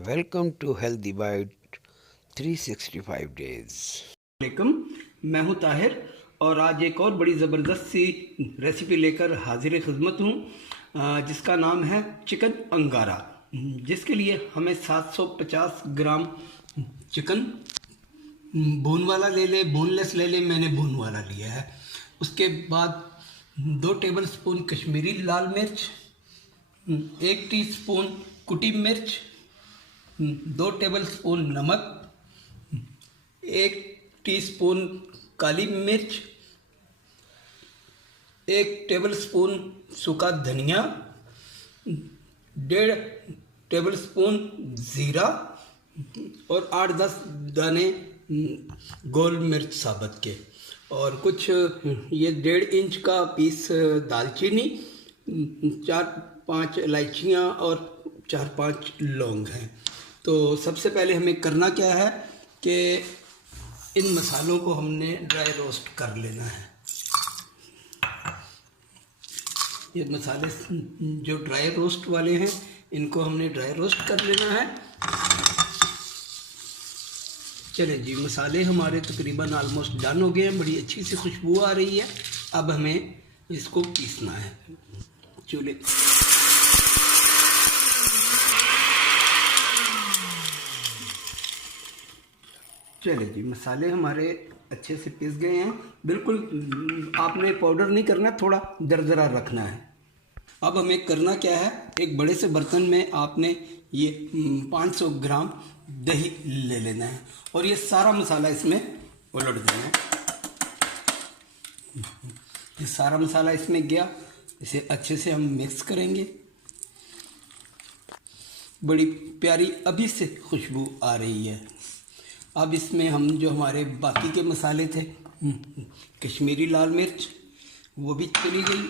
Welcome to healthy bite 365 days. वालेकुम, मैं हूं ताहिर और आज एक और बड़ी ज़बरदस्त सी रेसिपी लेकर हाजिर खिदमत हूं, जिसका नाम है चिकन अंगारा। जिसके लिए हमें 750 ग्राम चिकन बोन वाला ले ले, बोनलेस ले ले, मैंने बोन वाला लिया है। उसके बाद 2 टेबल स्पून कश्मीरी लाल मिर्च, 1 टीस्पून कुटी मिर्च, 2 टेबल स्पून नमक, 1 टीस्पून काली मिर्च, 1 टेबल स्पून सूखा धनिया, 1.5 टेबल स्पून ज़ीरा और 8-10 दाने गोल मिर्च साबुत के, और कुछ ये 1.5 इंच का पीस दालचीनी, 4-5 इलायचियाँ और 4-5 लौंग हैं। तो सबसे पहले हमें करना क्या है कि इन मसालों को हमने ड्राई रोस्ट कर लेना है। ये मसाले जो ड्राई रोस्ट वाले हैं इनको हमने ड्राई रोस्ट कर लेना है। चले जी, मसाले हमारे तकरीबन ऑलमोस्ट डन हो गए हैं, बड़ी अच्छी सी खुशबू आ रही है। अब हमें इसको पीसना है। चूल्हे चले जी, मसाले हमारे अच्छे से पीस गए हैं। बिल्कुल आपने पाउडर नहीं करना, थोड़ा दरदरा रखना है। अब हमें करना क्या है, एक बड़े से बर्तन में आपने ये 500 ग्राम दही ले लेना है और ये सारा मसाला इसमें उलट देना है। ये सारा मसाला इसमें गया, इसे अच्छे से हम मिक्स करेंगे। बड़ी प्यारी अभी से खुशबू आ रही है। अब इसमें हम जो हमारे बाकी के मसाले थे, कश्मीरी लाल मिर्च वो भी चली गई,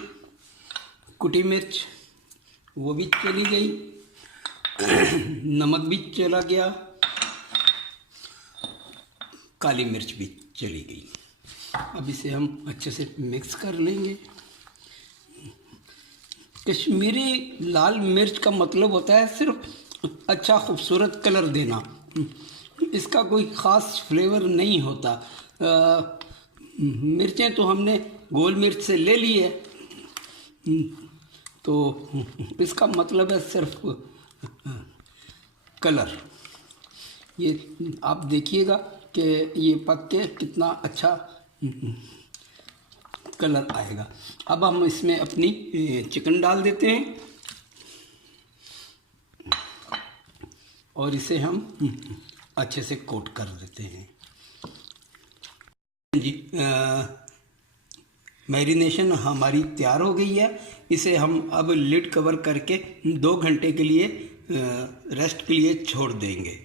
कुटी मिर्च वो भी चली गई, नमक भी चला गया, काली मिर्च भी चली गई। अब इसे हम अच्छे से मिक्स कर लेंगे। कश्मीरी लाल मिर्च का मतलब होता है सिर्फ अच्छा खूबसूरत कलर देना, इसका कोई ख़ास फ्लेवर नहीं होता। मिर्चें तो हमने गोल मिर्च से ले ली है, तो इसका मतलब है सिर्फ कलर। ये आप देखिएगा कि ये पक के कितना अच्छा कलर आएगा। अब हम इसमें अपनी चिकन डाल देते हैं और इसे हम अच्छे से कोट कर देते हैं जी। मैरिनेशन हमारी तैयार हो गई है। इसे हम अब लिड कवर करके 2 घंटे के लिए रेस्ट के लिए छोड़ देंगे।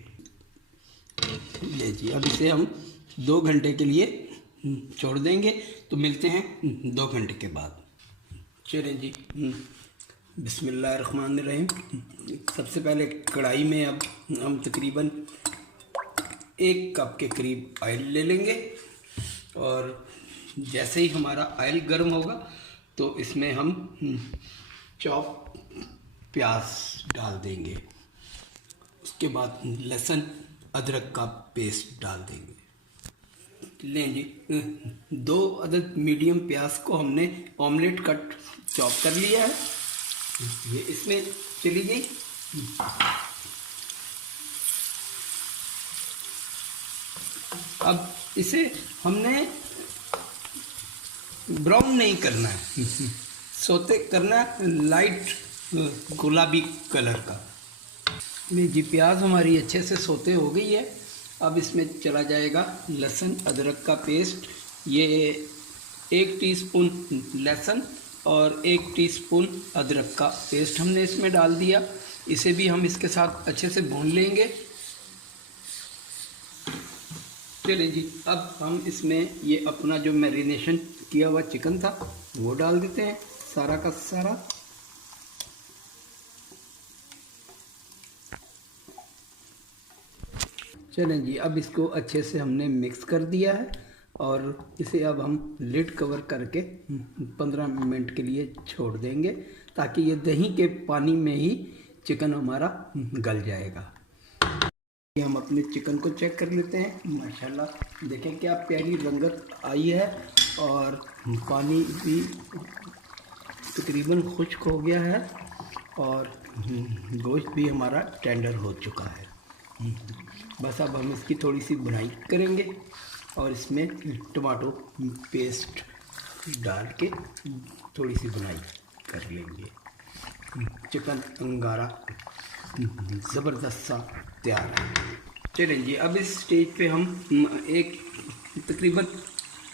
ले जी, अब इसे हम 2 घंटे के लिए छोड़ देंगे, तो मिलते हैं 2 घंटे के बाद। चलें जी, बिस्मिल्लाहिर्रहमानिर्रहीम। सबसे पहले कढ़ाई में अब हम तकरीबन 1 कप के करीब ऑयल ले लेंगे और जैसे ही हमारा ऑयल गर्म होगा तो इसमें हम चॉप प्याज डाल देंगे। उसके बाद लहसुन अदरक का पेस्ट डाल देंगे। लें जी, 2 अदद मीडियम प्याज को हमने ऑमलेट कट चॉप कर लिया है, ये इसमें चली गई। अब इसे हमने ब्राउन नहीं करना है, सोते करना है लाइट गुलाबी कलर का। नहीं जी, प्याज हमारी अच्छे से सोते हो गई है। अब इसमें चला जाएगा लहसुन अदरक का पेस्ट। ये 1 टीस्पून लहसुन और 1 टीस्पून अदरक का पेस्ट हमने इसमें डाल दिया। इसे भी हम इसके साथ अच्छे से भून लेंगे। चलिए जी, अब हम इसमें ये अपना जो मैरिनेशन किया हुआ चिकन था वो डाल देते हैं, सारा का सारा। चलें जी, अब इसको अच्छे से हमने मिक्स कर दिया है और इसे अब हम लिड कवर करके 15 मिनट के लिए छोड़ देंगे, ताकि ये दही के पानी में ही चिकन हमारा गल जाएगा। हम अपने चिकन को चेक कर लेते हैं। माशाल्लाह देखें क्या प्यारी रंगत आई है और पानी भी तकरीबन खुश्क हो गया है और गोश्त भी हमारा टेंडर हो चुका है। बस अब हम इसकी थोड़ी सी भुनाई करेंगे और इसमें टमाटो पेस्ट डाल के थोड़ी सी भुनाई कर लेंगे। चिकन अंगारा ज़बरदस्त सा तैयार है। चलें जी, अब इस स्टेज पे हम एक तकरीबन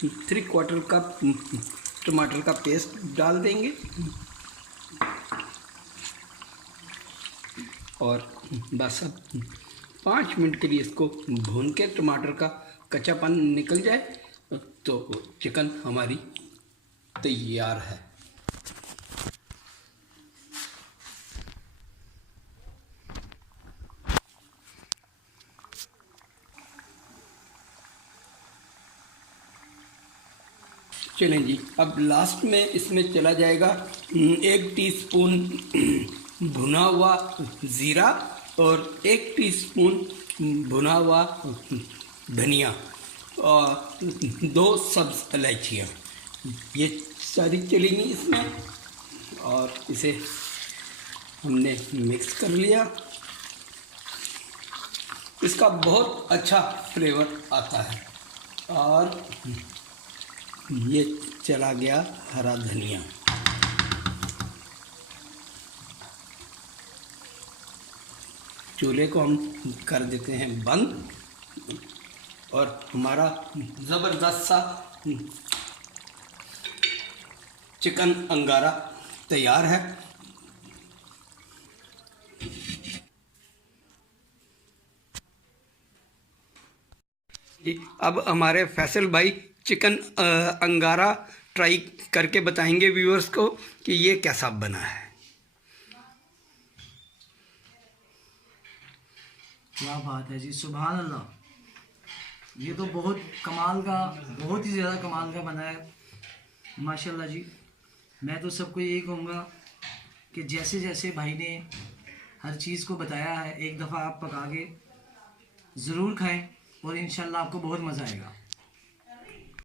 3/4 कप टमाटर का पेस्ट डाल देंगे और बस अब 5 मिनट के लिए इसको भून के टमाटर का कच्चापन निकल जाए तो चिकन हमारी तैयार है। चलें जी, अब लास्ट में इसमें चला जाएगा 1 टीस्पून भुना हुआ ज़ीरा और 1 टीस्पून भुना हुआ धनिया और 2 सब्ज़ इलायचियाँ, ये सारी चलेंगी इसमें। और इसे हमने मिक्स कर लिया। इसका बहुत अच्छा फ्लेवर आता है। और ये चला गया हरा धनिया। चूल्हे को हम कर देते हैं बंद और हमारा ज़बरदस्त सा चिकन अंगारा तैयार है। अब हमारे फैसल भाई चिकन अंगारा ट्राई करके बताएंगे व्यूअर्स को कि ये कैसा बना है। क्या बात है जी, सुभान अल्लाह। ये तो बहुत कमाल का, बहुत ही ज़्यादा कमाल का बना है माशाल्लाह जी। मैं तो सबको यही कहूँगा कि जैसे जैसे भाई ने हर चीज़ को बताया है, एक दफ़ा आप पका के ज़रूर खाएं और इंशाल्लाह आपको बहुत मज़ा आएगा।